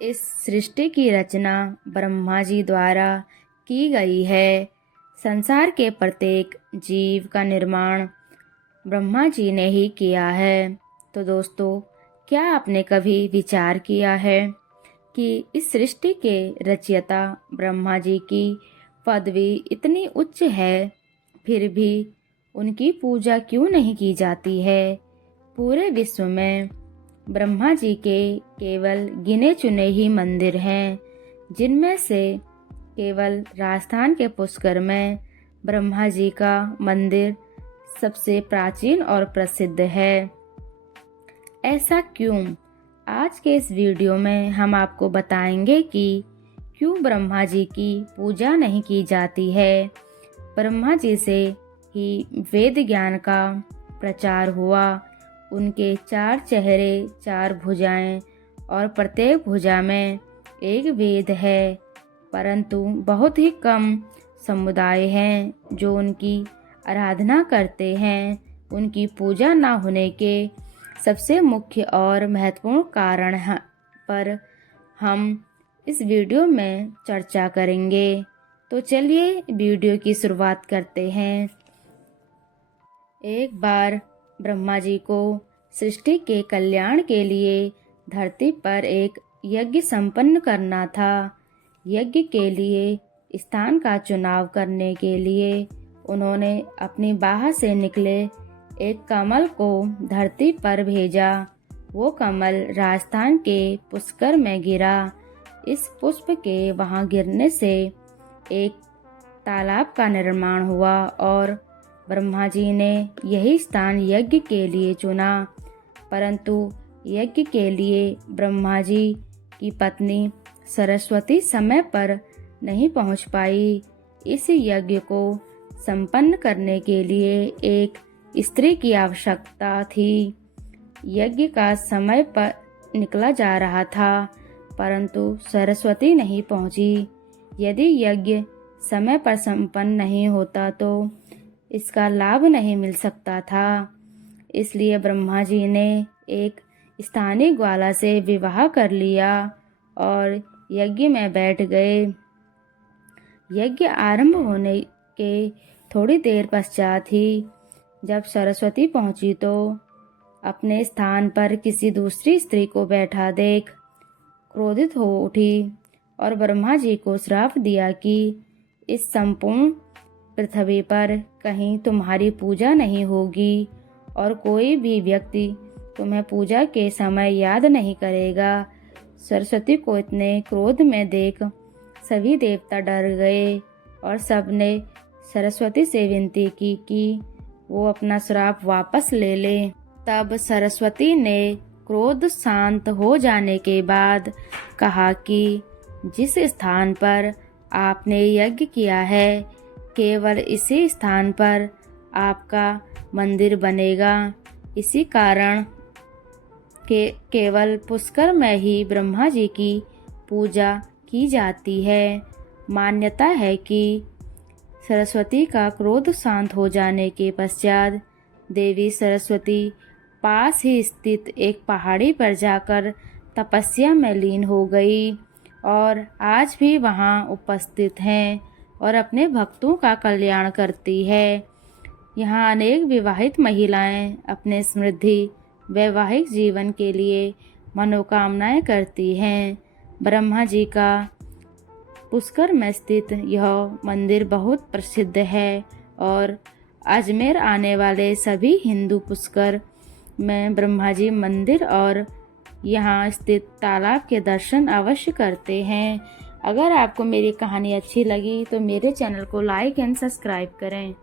इस सृष्टि की रचना ब्रह्मा जी द्वारा की गई है। संसार के प्रत्येक जीव का निर्माण ब्रह्मा जी ने ही किया है। तो दोस्तों, क्या आपने कभी विचार किया है कि इस सृष्टि के रचयिता ब्रह्मा जी की पदवी इतनी उच्च है, फिर भी उनकी पूजा क्यों नहीं की जाती है? पूरे विश्व में ब्रह्मा जी के केवल गिने चुने ही मंदिर हैं, जिनमें से केवल राजस्थान के पुष्कर में ब्रह्मा जी का मंदिर सबसे प्राचीन और प्रसिद्ध है। ऐसा क्यों? आज के इस वीडियो में हम आपको बताएंगे कि क्यों ब्रह्मा जी की पूजा नहीं की जाती है। ब्रह्मा जी से ही वेद ज्ञान का प्रचार हुआ। उनके 4 चेहरे, 4 भुजाएं और प्रत्येक भुजा में एक वेद है, परंतु बहुत ही कम समुदाय हैं जो उनकी आराधना करते हैं। उनकी पूजा न होने के सबसे मुख्य और महत्वपूर्ण कारण पर हम इस वीडियो में चर्चा करेंगे। तो चलिए वीडियो की शुरुआत करते हैं। एक बार ब्रह्मा जी को सृष्टि के कल्याण के लिए धरती पर एक यज्ञ संपन्न करना था। यज्ञ के लिए स्थान का चुनाव करने के लिए उन्होंने अपनी बाह से निकले एक कमल को धरती पर भेजा। वो कमल राजस्थान के पुष्कर में गिरा। इस पुष्प के वहां गिरने से एक तालाब का निर्माण हुआ और ब्रह्मा जी ने यही स्थान यज्ञ के लिए चुना। परंतु यज्ञ के लिए ब्रह्मा जी की पत्नी सरस्वती समय पर नहीं पहुंच पाई। इस यज्ञ को संपन्न करने के लिए एक स्त्री की आवश्यकता थी। यज्ञ का समय पर निकला जा रहा था, परंतु सरस्वती नहीं पहुंची। यदि यज्ञ समय पर संपन्न नहीं होता तो इसका लाभ नहीं मिल सकता था। इसलिए ब्रह्मा जी ने एक स्थानीय ग्वाला से विवाह कर लिया और यज्ञ में बैठ गए। यज्ञ आरंभ होने के थोड़ी देर पश्चात ही जब सरस्वती पहुंची तो अपने स्थान पर किसी दूसरी स्त्री को बैठा देख क्रोधित हो उठी और ब्रह्मा जी को श्राप दिया कि इस संपूर्ण पृथ्वी पर कहीं तुम्हारी पूजा नहीं होगी और कोई भी व्यक्ति तुम्हें पूजा के समय याद नहीं करेगा। सरस्वती को इतने क्रोध में देख सभी देवता डर गए और सबने सरस्वती से विनती की कि वो अपना श्राप वापस ले ले। तब सरस्वती ने क्रोध शांत हो जाने के बाद कहा कि जिस स्थान पर आपने यज्ञ किया है केवल इसी स्थान पर आपका मंदिर बनेगा। इसी कारण केवल पुष्कर में ही ब्रह्मा जी की पूजा की जाती है। मान्यता है कि सरस्वती का क्रोध शांत हो जाने के पश्चात देवी सरस्वती पास ही स्थित एक पहाड़ी पर जाकर तपस्या में लीन हो गई और आज भी वहां उपस्थित हैं और अपने भक्तों का कल्याण करती है। यहाँ अनेक विवाहित महिलाएं अपने समृद्धि वैवाहिक जीवन के लिए मनोकामनाएं करती हैं। ब्रह्मा जी का पुष्कर में स्थित यह मंदिर बहुत प्रसिद्ध है और अजमेर आने वाले सभी हिंदू पुष्कर में ब्रह्मा जी मंदिर और यहाँ स्थित तालाब के दर्शन अवश्य करते हैं। अगर आपको मेरी कहानी अच्छी लगी तो मेरे चैनल को लाइक एंड सब्सक्राइब करें।